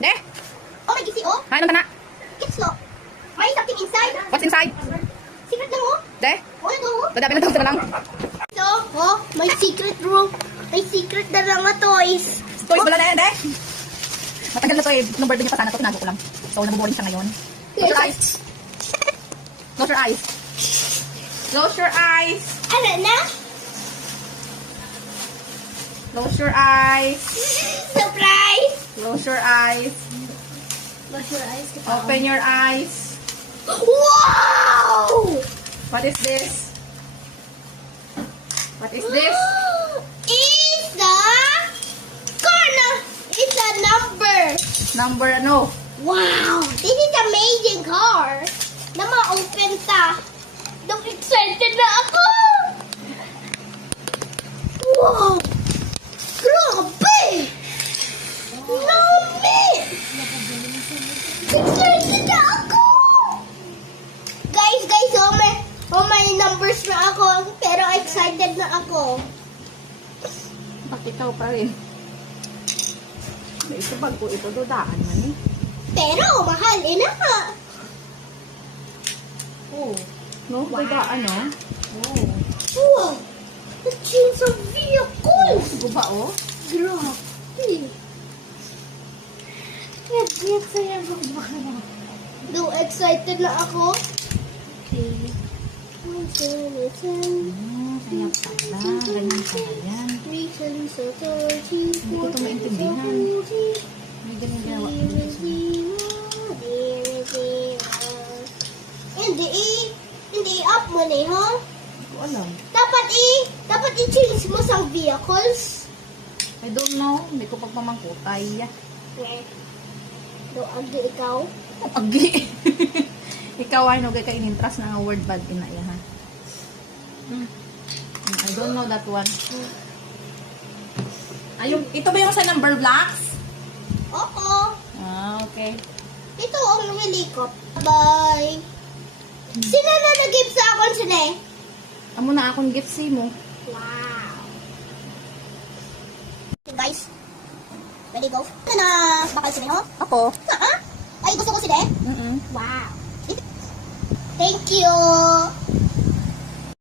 De, Oh, may kisi, oh. hain na na. It's low. May something inside. What's inside? Secret lang, oh. De, Oh, ito, oh. dadabi na daw sa lang. Ito, oh. May secret room. May secret na lang nga toys. Toys wala na yan, De. Matagal na to eh. Nung birthday niya pa sana to, tinago ko lang. So, nabuboring siya ngayon. Close your eyes. Close your eyes. Close your eyes. Ano na? Close your eyes. Surprise! Close your eyes. Close your eyes. Open your eyes. Wow! What is this? What is this? It's the corner. It's a number. Number ano? Wow! This is amazing car. Na ma-open ta. Nung excited na ako. Wow! Grabe! Nami! Excited na ako! Guys, guys, oh may, oh may numbers na ako. Pero excited na ako. Bakit ikaw pa rin? Ito bag ko ito, dudaan man eh. Pero mahal, ina ka. Oh. No? Dudaan no? Oh. Wow! The chains of vehicles! Guba oh. Grabe! Nag-get sa'yo baka na. Do excited na ako. Okay. Hmm, kaya pala. Ganyan pala yan. Hindi ko ito maintindihan. May ganyan ginawa ko dito sa... Hindi. Hindi up mo na ha? Hindi ko alam. Dapat eh. Dapat i-change mo sa vehicles. I don't know. Hindi ko pagpamangkutay. Do agi ikaw. Agi. Ikaw ay no, kay in-interest na word bad ina ha. Hmm. I don't know that one. Ayun, ito ba yung sa number blocks? Oo. Ah, okay. Ito ang helicopter. Bye. Sino na nag-give sa akin sila eh? Amo na akong gift si mo. Wow. Guys, ready go? Ano na bakal sila ho? Ako? Ah? Ay, gusto ko sila eh? Mm Wow. Thank you.